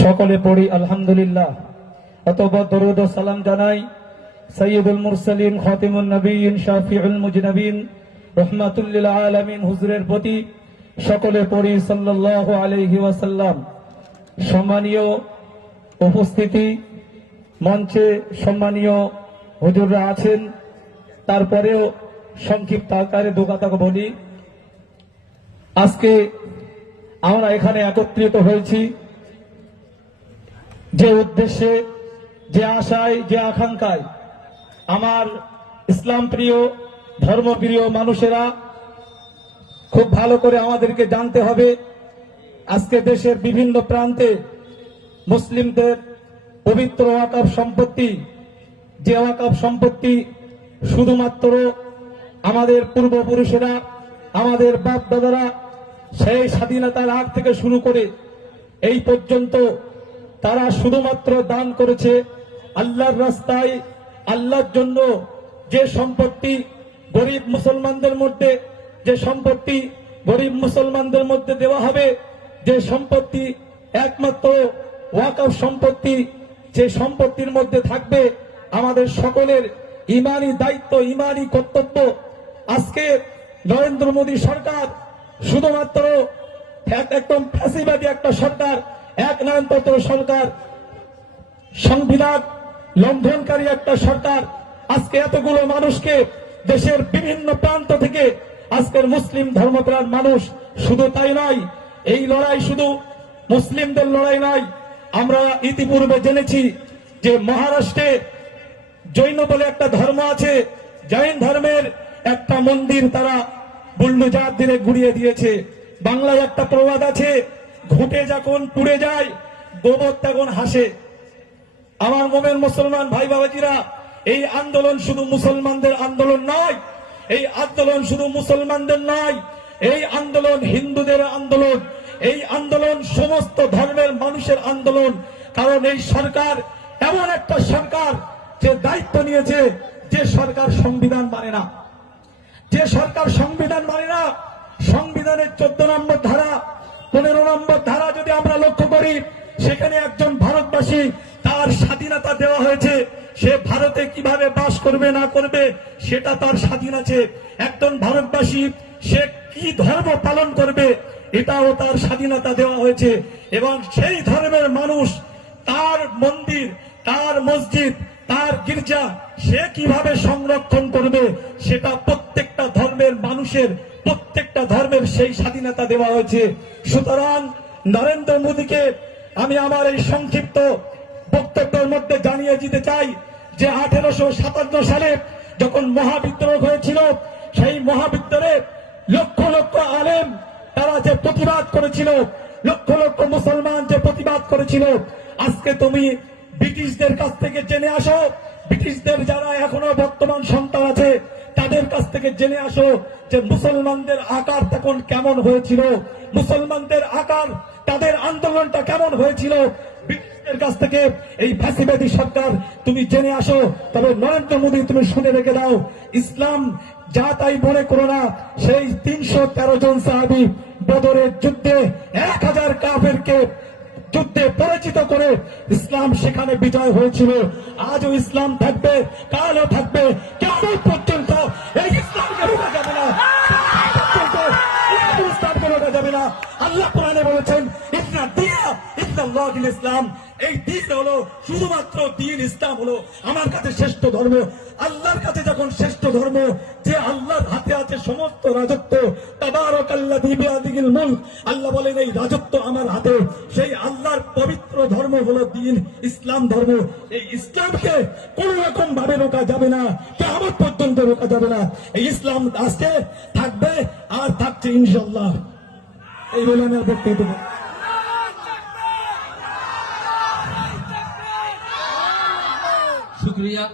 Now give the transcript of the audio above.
সকলে পড়ি আলহামদুলিল্লাহ। অতপর দরুদ ও সালাম জানাই সৈয়দুল মুরসালিন, খাতিমুন নবীন, শাফিউল মুজনবিন, রহমাতুল্লিল আলামিন হুজুরের প্রতি সকলে পড়ি সাল্লাল্লাহু আলাইহি ওয়াসাল্লাম। সম্মানীয় উপস্থিতি মঞ্চে সম্মানীয় হুজুররা আছেন। তারপরেও সংক্ষিপ্ত আকারে দোকাতাকে বলি। আজকে আমরা এখানে একত্রিত হয়েছি। যে উদ্দেশ্যে, যে আশায়, যে আকাঙ্ক্ষায় আমার ইসলাম প্রিয়, ধর্মপ্রিয় মানুষেরা খুব ভালো করে আমাদেরকে জানতে হবে। আজকে দেশের বিভিন্ন প্রান্তে মুসলিমদের পবিত্র ওয়াকাফ সম্পত্তি, যে ওয়াকাফ সম্পত্তি শুধুমাত্র আমাদের পূর্বপুরুষেরা, আমাদের বাপ দাদারা সেই স্বাধীনতার আগ থেকে শুরু করে এই পর্যন্ত তারা শুধুমাত্র দান করেছে আল্লাহর রাস্তায়, আল্লাহর জন্য যে সম্পত্তি গরিব মুসলমানদের মধ্যে, যে সম্পত্তি গরিব মুসলমানদের মধ্যে দেওয়া হবে, যে সম্পত্তি একমাত্র ওয়াকফ সম্পত্তি, যে সম্পত্তির মধ্যে থাকবে আমাদের সকলের ইমানি দায়িত্ব, ইমানি কর্তব্য। আজকে নরেন্দ্র মোদী সরকার শুধুমাত্র এক- একদম ফ্যাসিবাদী একটা সরকার এক নয়নতন্ত্র সরকার, সংবিধান লঙ্ঘনকারী একটা সরকার। আজকে এতগুলো মানুষকে দেশের বিভিন্ন প্রান্ত থেকে আজকের মুসলিম ধর্মপ্রাণ মানুষ শুধু তাই নয়, এই লড়াই শুধু মুসলিমদের লড়াই নয়, আমরা ইতিপূর্বে জেনেছি যে মহারাষ্ট্রে জৈন বলে একটা ধর্ম আছে, জৈন ধর্মের একটা মন্দির তারা বুল্ডুজার দিনে গুড়িয়ে দিয়েছে। বাংলায় একটা প্রবাদ আছে ঘুটে যখন পুড়ে যায়, গোবর তখন হাসে। আমার মোমেন মুসলমান ভাই বাবাজিরা, এই আন্দোলন শুধু মুসলমানদের আন্দোলন নয়, এই আন্দোলন শুধু মুসলমানদের নয়, এই আন্দোলন হিন্দুদের আন্দোলন, এই আন্দোলন সমস্ত ধর্মের মানুষের আন্দোলন। কারণ এই সরকার এমন একটা সরকার যে দায়িত্ব নিয়েছে, যে সরকার সংবিধান মানে না। যে সরকার সংবিধান মানে না, সংবিধানের চোদ্দ নম্বর পনেরো নম্বর ধারা যদি আমরা লক্ষ্য করি, সেখানে একজন ভারতবাসী তার স্বাধীনতা দেওয়া হয়েছে। সে ভারতে কীভাবে বাস করবে, না করবে, সেটা তার স্বাধীন আছে। একজন ভারতবাসী, সে কি ধর্ম পালন করবে, এটাও তার স্বাধীনতা দেওয়া হয়েছে। এবং সেই ধর্মের মানুষ, তার মন্দির, তার মসজিদ, তার গির্জা, সে কীভাবে সংরক্ষণ করবে, সেটা প্রত্যেকটা ধর্মের মানুষের, প্রত্যেকটা ধর্মের সেই স্বাধীনতা দেওয়া হয়েছে। সুতরাং নরেন্দ্র মোদীকে আমি আমার এই সংক্ষিপ্ত বক্তব্যের মধ্যে জানিয়ে দিতে চাই যে আঠেরোশো সাতান্ন সালে যখন মহাবিদ্রোহ হয়েছিল, সেই মহাবিদ্রোহে লক্ষ লক্ষ আলেম তারা যে প্রতিবাদ করেছিল, লক্ষ লক্ষ মুসলমান যে প্রতিবাদ করেছিল, আজকে তুমি ব্রিটিশদের কাছ থেকে জেনে আসো। ব্রিটিশদের যারা এখনও বর্তমান সন্তান আছে, তাদের কাছ থেকে জেনে আসো যে মুসলমানদের আকার তখন কেমন হয়েছিল। মুসলমানদের আকার, তাদের আন্দোলনটা কেমন হয়েছিল? ব্রিটিশদের কাছ থেকে এই ফ্যাসিবাদী সরকার, তুমি জেনে আসো, তবে নরেন্দ্র মোদী তুমি শুনে রেখে দাও, ইসলাম যা তাই মনে করো না, সেই তিনশো তেরো জন সাহাবি বদরের যুদ্ধে এক হাজার কাফেরকে যুদ্ধে পরিচিত করে ইসলাম সেখানে বিজয় হয়েছিল। আজও ইসলাম থাকবে, কালও থাকবে, কেমন পর্যন্ত এই ইসলামকে রোকা যাবে না পর্যন্ত এই ইসলামকে রোকা যাবে না আল্লাহ কোরআনে বলেছেন ইসলাম দিয়া ইসলাম দিন ইসলাম। এই দিন হলো শুধুমাত্র দিন ইসলাম হলো আমার কাছে শ্রেষ্ঠ ধর্ম। আল্লাহর কাছে যখন শ্রেষ্ঠ ধর্ম, যে আল্লাহর হাতে আছে সমস্ত রাজত্ব তাবারক আল্লাহ দিবিল মুলক, আল্লাহ বলেন, এই রাজত্ব আমার হাতে। সেই আল্লাহর পবিত্র ধর্ম হলো দিন ইসলাম ধর্ম। এই ইসলামকে কোন রকম ভাবে রোকা যাবে না কেমন পর্যন্ত রোকা যাবে না। এই ইসলাম আজকে থাকবে আর থাকছে ইনশাল্লাহ এই বলে আমি বক্তব্য দেব। শুক্রিয়া